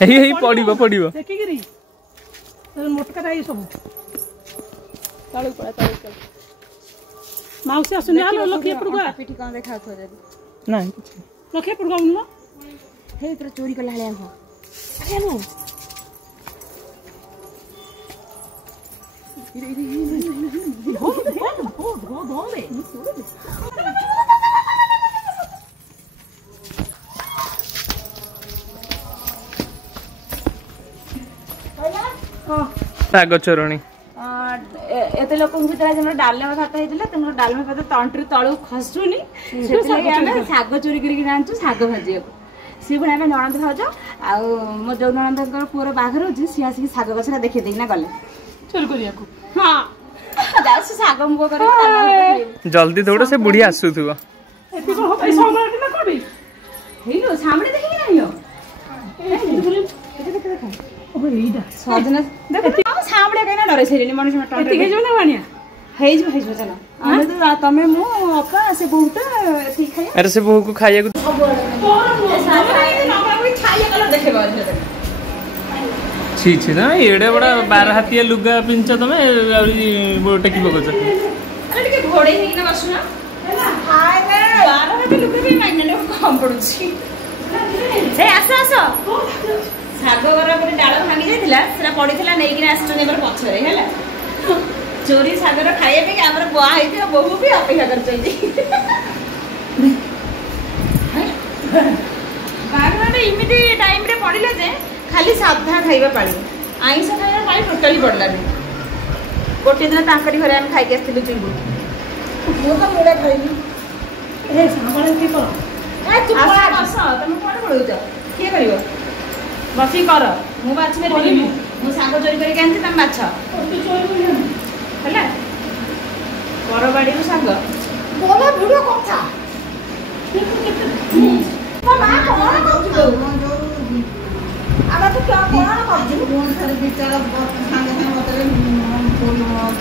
हेई पड़िबो पड़िबो देखिगिरी मोटका ये सब तळु पळा तळु माउसी आसुनी आलो लखिया पुरगा पिठी कोन देखा थो जदी नाही लखिया पुरगा उनलो हे इतर चोरी कला हले हो अरे नो साग चोरणी एते लोक भितर जमरा डालमा भात हेतिला तमरा डालमा भात तंट्री तळु खसुनी सेतले आमे साग चोरी करी नांचू साग भाजिया सी भणा में नणंद भाउज आ मो जो नणंदकर पुरो बाघर होची सी आसी साग गछरा देखि देना गले चोरी करिया को हां जास साग मुगो करे जल्दी दौड़ से बुढ़ी आसुथुवा एते को होई सामने ना करबी हेलो सामने देखि नाही हो ओ एइडा सजना देख सामने कहिना डरे छेलिनी मनुष्य में एते के जो ना वानिया हेज चला आमे तो तमे मु अपा से बहुटा एथि खाया अरे से बहु को खाइया को छी छी ना एडे बड़ा 12 हाथिया लुगा पिंच तमे बोटे की बगच अरे के घोड़े ही ना बसुना हाय रे 12 हाथी लुगा भी माइने कम पडुची ए आसा साग गरा पर डाळ भांगी जाइतिला सेरा पडिथिला नै कि आसचने पर पछरे हैला चोरी सागर खाइए पे हमर बुआ आइते बहु भी अपेक्षा कर चाहिए बागराटे इमिति टाइम रे पडिला जे खाली साधा खाइबा पाळी आइंस खाइबा पाळी टोटली पडला नै गोटे दिन तांकरी घरे हम खाइ के आस्थिलु चिंगु मो तो मुडा खाइली ए सामने की को ए तू पळा बस तुम कोन पळुछ के करिवो बसी कर मु बाछ में देबी मु साग चोरी करी कांती तम बाछ तू चोरी करिया ହେଲା କରବାଡିରୁ ସାଙ୍ଗ ବୋଲା ଭିଡିଓ କଥା ମୋ ମା କଣ କରୁଛୁ ଆମେ ତ କଣ କରୁଛୁ ବୋନ ଥରେ ବିଚାର ସାଙ୍ଗ ସାଙ୍ଗ ମତରେ ଫୋନ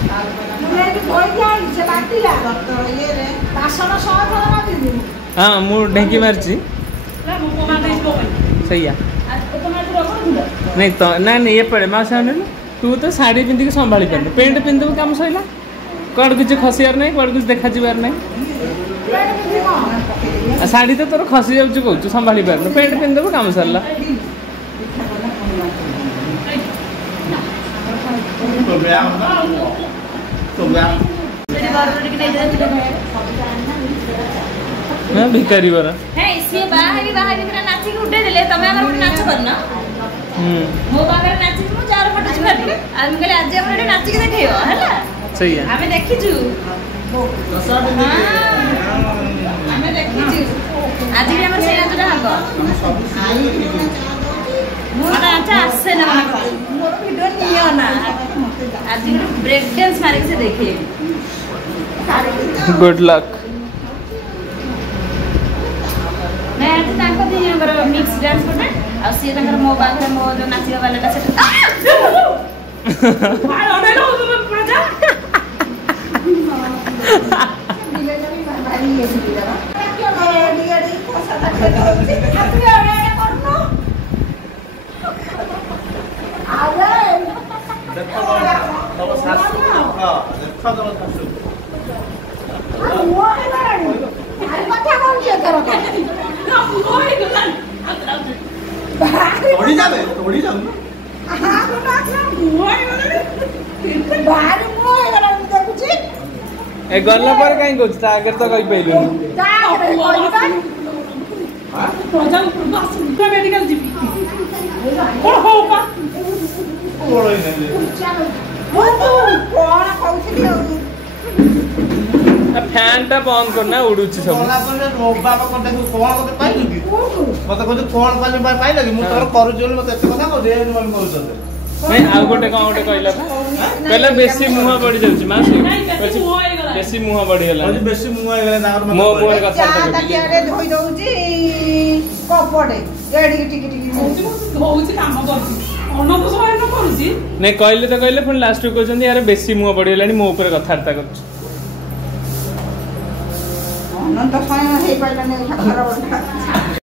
ଖାଲ ବନା ମୁଁ ଏଠି ଧୋଇ ଯାଇ ସେ ବାଟିଲା ଡକ୍ଟର ଇଏରେ ବାସନ ସହ ଥର ମାଟିଦି हां मु ढेंकी मारची ना मो कोमा देई को सहीया आज तो तुम्हारे रगड़ दिला नहीं तो ना नहीं ये पड़े मासा ने तू तो साड़ी पिंदी के संभाली पार पेंट पिंदब काम सइला कड़ कुछ खसियार नहीं कड़ कुछ देखा जीवार नहीं साड़ी तो तोर खसी जाउछु कहू संभाली पार पेंट पिंदब काम सरला तो गया मैं भिखारी बरा हे सी बाहरी बिना नाची के उठे देले तमे हमर नाच करना मो बागर नाची मु जार फट छुआली हम कहले आज हमर नाची के देखियो हला सही है हमें देखि छु हमें देखि छु आज भी हमर सेना जुड़ा हको मोरा अच्छा आसे ना मोर वीडियो नियो ना आज भी ब्रेक डांस मारे से देखिए गुड लक मैं आज ताको दी हमर मिक्स डांस करना आ सी तंगर मो बागर मो जो नाचिया वालाटा से भाई ओडे लो तुम प्रजा दिले जमी भारी ये दिला क्यों एडी एडी कोसा तक हाथ में ओडे करनो आरे देखो तब सासू हां देखो तब सासू वो है ना अरे कथा कौन किया करो ना वो है गलन तोड़ी जाबे हां तो ना वो है गलन बाहर वो है गलन देखुची ए गल्ला पर काई कोच ता आगे तो कहि पइलु जा कोइबा हां प्रजा बस उनका मेडिकल जीपी कोन होपा बोलई नहीं वो तो कोन कहउथली फैन टा बंद करना उडुची सब बोला पर बाबा को देखो कोन को पाइलु की मते कहू कोन पाली पाइल कि मु तोर करू जोल मते एते कथा को दे मन करू चले नहीं आ गोटे का गोटे कहला कहला बेसी मुहा पड़ी जाउची मासी बेसी मुहा पड़ी गेला बेसी मुआ गेला तार मो मोर कथा ताके अरे धोई दउची कपड़े एडी टिकी टिकी होउची काम करची अनको समय न करूची नहीं कहले तो कहले पुन लास्ट को कहछन यार बेसी मुहा पड़ी गेलानी मो ऊपर कथार्ता करछ अनंत समय हे पाइला ने खरा